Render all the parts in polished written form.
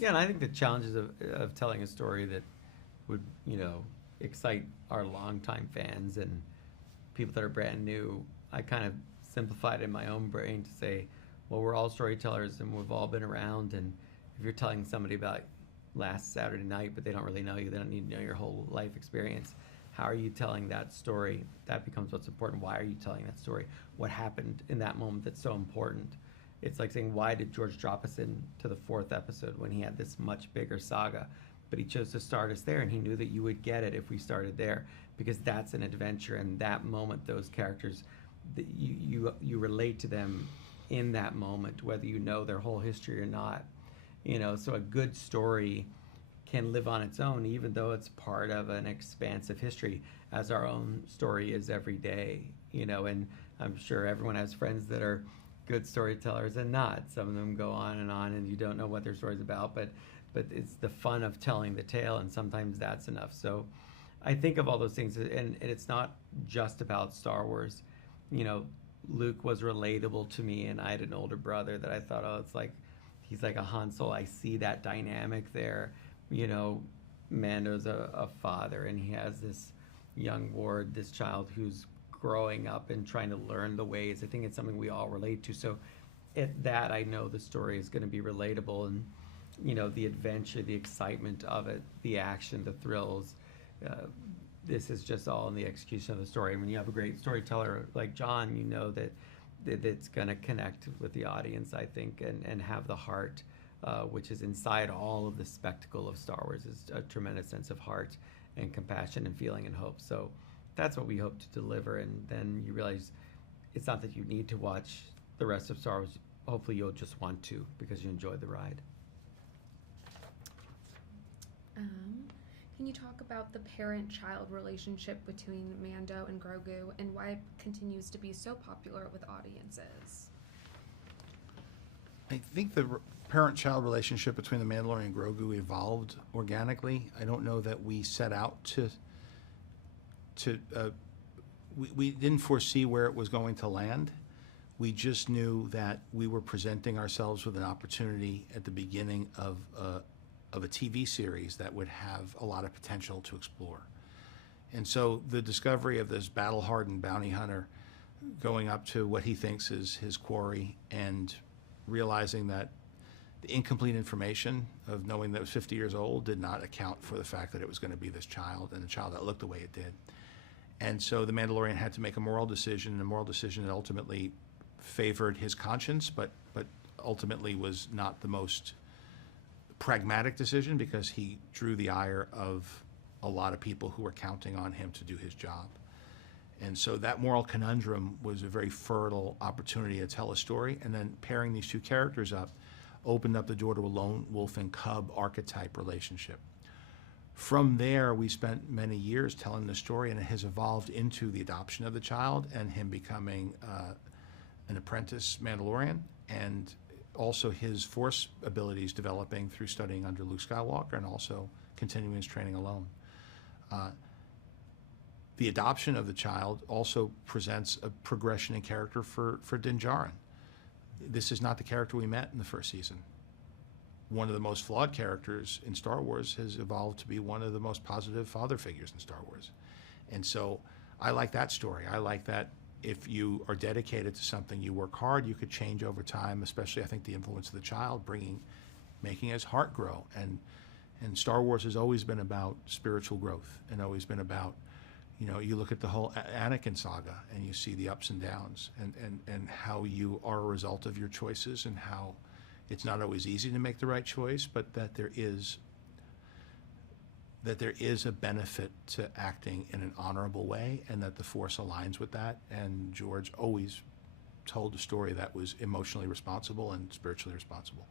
Yeah, and I think the challenges of telling a story that would, excite our longtime fans and people that are brand new, I kind of simplified in my own brain to say, well, we're all storytellers and we've all been around. And if you're telling somebody about last Saturday night, but they don't really know you, they don't need to know your whole life experience. How are you telling that story? That becomes what's important. Why are you telling that story? What happened in that moment that's so important? It's like saying, why did George drop us into the fourth episode when he had this much bigger saga? But he chose to start us there, and he knew that you would get it if we started there, because that's an adventure. And that moment, those characters, that you relate to them in that moment, whether you know their whole history or not. So a good story can live on its own, even though it's part of an expansive history, as our own story is every day. And I'm sure everyone has friends that are good storytellers and not. Some of them go on, and you don't know what their story's about, but it's the fun of telling the tale, and sometimes that's enough. So I think of all those things, and it's not just about Star Wars. You know, Luke was relatable to me, and I had an older brother that I thought, oh, it's like he's like a Han Solo. I see that dynamic there. You know, Mando's a father, and he has this young ward, this child who's growing up and trying to learn the ways. I think it's something we all relate to. So, at that, I know the story is going to be relatable, and the adventure, the excitement of it, the action, the thrills. Uh, this is just all in the execution of the story. And when you have a great storyteller like Jon, you know that it's going to connect with the audience, I think, and have the heart, which is inside all of the spectacle of Star Wars, is a tremendous sense of heart and compassion and feeling and hope. So that's what we hope to deliver. And then you realize it's not that you need to watch the rest of Star Wars. Hopefully, you'll just want to because you enjoy the ride. Um, can you talk about the parent-child relationship between Mando and Grogu and why it continues to be so popular with audiences? I think the parent-child relationship between the Mandalorian and Grogu evolved organically. I don't know that we set out to we didn't foresee where it was going to land. We just knew that we were presenting ourselves with an opportunity at the beginning of a TV series that would have a lot of potential to explore. And so the discovery of this battle-hardened bounty hunter going up to what he thinks is his quarry and realizing that the incomplete information of knowing that it was 50 years old did not account for the fact that it was going to be this child, and a child that looked the way it did. And so the Mandalorian had to make a moral decision, and a moral decision that ultimately favored his conscience, but ultimately was not the most pragmatic decision, because he drew the ire of a lot of people who were counting on him to do his job. And so that moral conundrum was a very fertile opportunity to tell a story. And then pairing these two characters up opened up the door to a lone wolf and cub archetype relationship. From there, we spent many years telling the story, and it has evolved into the adoption of the child and him becoming an apprentice Mandalorian, and also his force abilities developing through studying under Luke Skywalker and also continuing his training alone. The adoption of the child also presents a progression in character for Din Djarin. This is not the character we met in the first season. One of the most flawed characters in Star Wars has evolved to be one of the most positive father figures in Star Wars. And so I like that story. I like that if you are dedicated to something, you work hard, you could change over time, especially I think the influence of the child, making his heart grow. And Star Wars has always been about spiritual growth and always been about, you look at the whole Anakin saga and you see the ups and downs and how you are a result of your choices, and how it's not always easy to make the right choice, but that there is a benefit to acting in an honorable way, and that the Force aligns with that. And George always told a story that was emotionally responsible and spiritually responsible.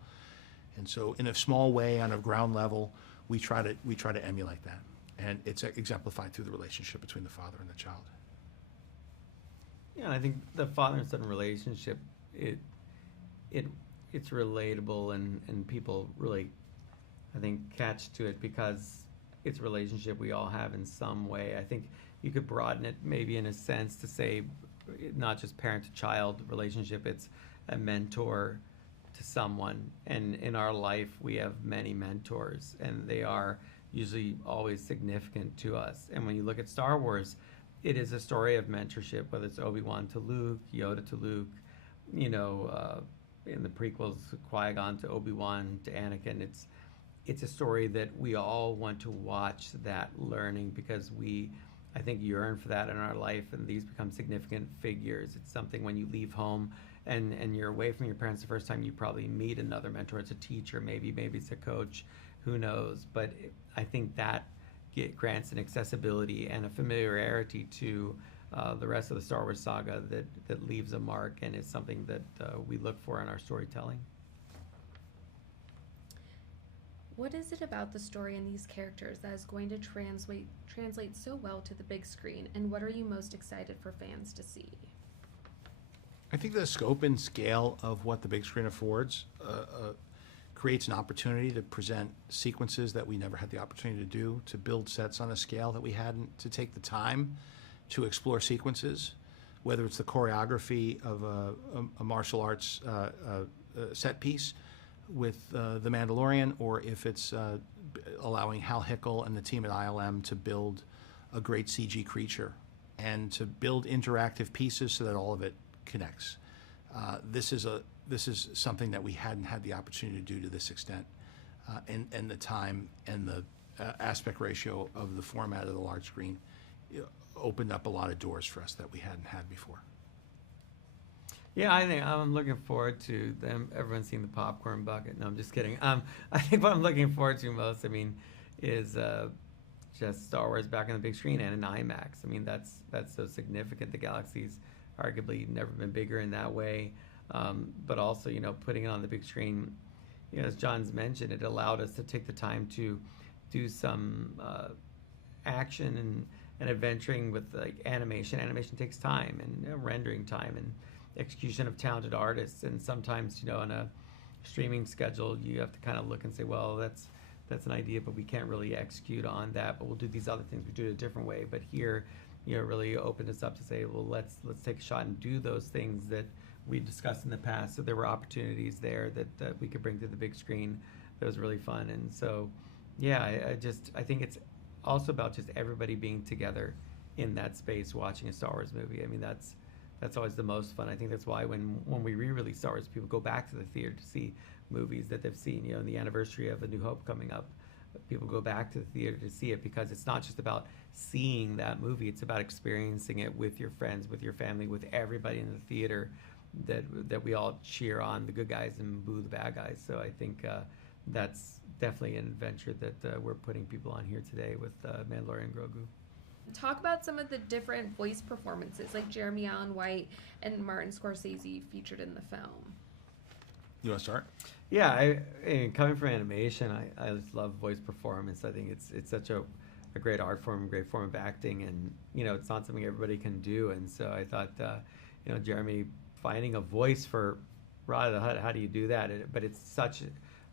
And so in a small way, on a ground level, we try to emulate that. And it's exemplified through the relationship between the father and the child. Yeah, I think the father and son relationship, it it's relatable, and people really, I think, catch to it because it's a relationship we all have in some way. I think you could broaden it maybe in a sense to say not just parent to child relationship, it's a mentor to someone, and in our life we have many mentors, and they are usually always significant to us. And when you look at Star Wars, it is a story of mentorship, whether it's Obi-Wan to Luke, Yoda to Luke, in the prequels, Qui-Gon to Obi-Wan to Anakin. It's a story that we all want to watch that learning, because we, I think, yearn for that in our life, and these become significant figures. It's something when you leave home and you're away from your parents the first time, you probably meet another mentor. It's a teacher, maybe it's a coach, who knows. But I think that grants an accessibility and a familiarity to the rest of the Star Wars saga that leaves a mark, and is something that we look for in our storytelling. What is it about the story and these characters that is going to translate so well to the big screen, and what are you most excited for fans to see? I think the scope and scale of what the big screen affords creates an opportunity to present sequences that we never had the opportunity to do, to build sets on a scale that we hadn't, to take the time to explore sequences, whether it's the choreography of a martial arts set piece with The Mandalorian, or if it's allowing Hal Hickel and the team at ILM to build a great CG creature and to build interactive pieces so that all of it connects. This is something that we hadn't had the opportunity to do to this extent, and the time and the aspect ratio of the format of the large screen opened up a lot of doors for us that we hadn't had before. Yeah, I think I'm looking forward to them. Everyone's seen the popcorn bucket. No, I'm just kidding. I think what I'm looking forward to most, is just Star Wars back on the big screen and in IMAX. That's so significant. The galaxy's arguably never been bigger in that way. But also, putting it on the big screen, as John's mentioned, it allowed us to take the time to do some action and adventuring with like animation. Animation takes time, and rendering time, and execution of talented artists. And sometimes, on a streaming schedule, you have to kind of look and say, well, that's an idea, but we can't really execute on that, but we'll do these other things. We do it a different way. But here, really opened us up to say, well, let's take a shot and do those things that we discussed in the past. So there were opportunities there that we could bring to the big screen. That was really fun. And so, yeah, I think it's also about just everybody being together in that space watching a Star Wars movie. That's always the most fun. I think that's why when we re-release Star Wars, people go back to the theater to see movies that they've seen. In the anniversary of A New Hope coming up, people go back to the theater to see it, because it's not just about seeing that movie. It's about experiencing it with your friends, with your family, with everybody in the theater, that we all cheer on the good guys and boo the bad guys. So I think that's definitely an adventure that we're putting people on here today with Mandalorian Grogu. Talk about some of the different voice performances, like Jeremy Allen White and Martin Scorsese featured in the film. You want to start? Yeah, coming from animation, I just love voice performance. I think it's such a great art form, great form of acting, and it's not something everybody can do. And so I thought, Jeremy finding a voice for Rada the Hutt, how do you do that? But it's such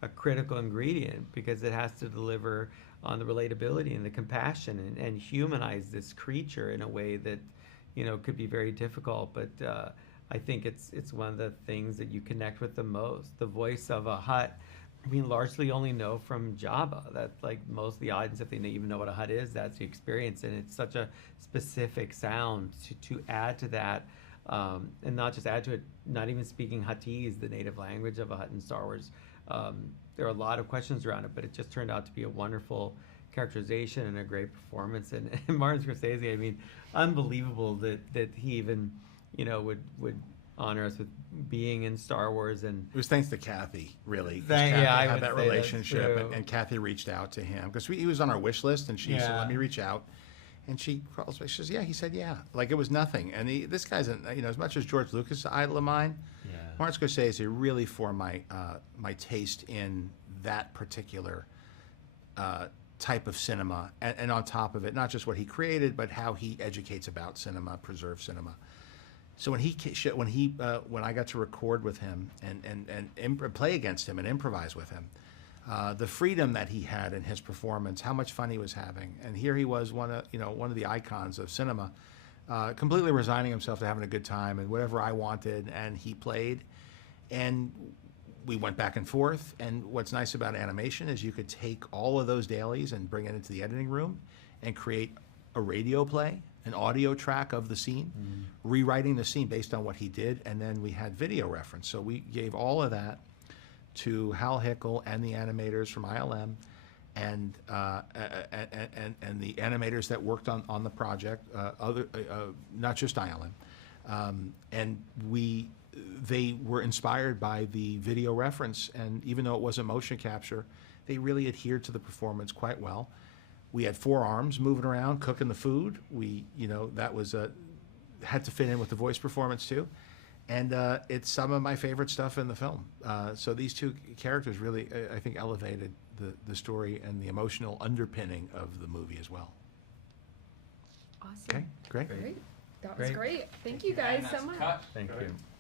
a critical ingredient, because it has to deliver on the relatability and the compassion and humanize this creature in a way that could be very difficult. But I think it's one of the things that you connect with the most. The voice of a Hutt, we largely only know from Jabba. That, like, most of the audience, if they even know what a Hutt is, that's the experience. And it's such a specific sound to add to that, and not just add to it, not even speaking Huttese, the native language of a Hutt in Star Wars. There are a lot of questions around it, but it just turned out to be a wonderful characterization and a great performance. And Martin Scorsese, unbelievable that he even, would honor us with being in Star Wars. And it was thanks to Kathy, really. I had would that say relationship, and Kathy reached out to him because he was on our wish list, and she said, "Let me reach out." And she calls me. She says, "Yeah." He said, "Yeah." Like it was nothing. And this guy's, as much as George Lucas is an idol of mine, Martin Scorsese really for my taste in that particular type of cinema, and on top of it, not just what he created, but how he educates about cinema, preserves cinema. So when I got to record with him and play against him and improvise with him, the freedom that he had in his performance, how much fun he was having, and here he was one of the icons of cinema, completely resigning himself to having a good time and whatever I wanted, and he played. And we went back and forth, and what's nice about animation is you could take all of those dailies and bring it into the editing room and create a radio play, an audio track of the scene, rewriting the scene based on what he did, and then we had video reference. So we gave all of that to Hal Hickel and the animators from ILM, and the animators that worked on the project, not just ILM, and they were inspired by the video reference, and even though it wasn't motion capture, they really adhered to the performance quite well. We had 4 arms moving around, cooking the food. That was had to fit in with the voice performance too. And it's some of my favorite stuff in the film. So these 2 characters really, I think, elevated the story and the emotional underpinning of the movie as well. Awesome. Okay, great. Great. That was Great. great. Thank you guys so much. Thank you.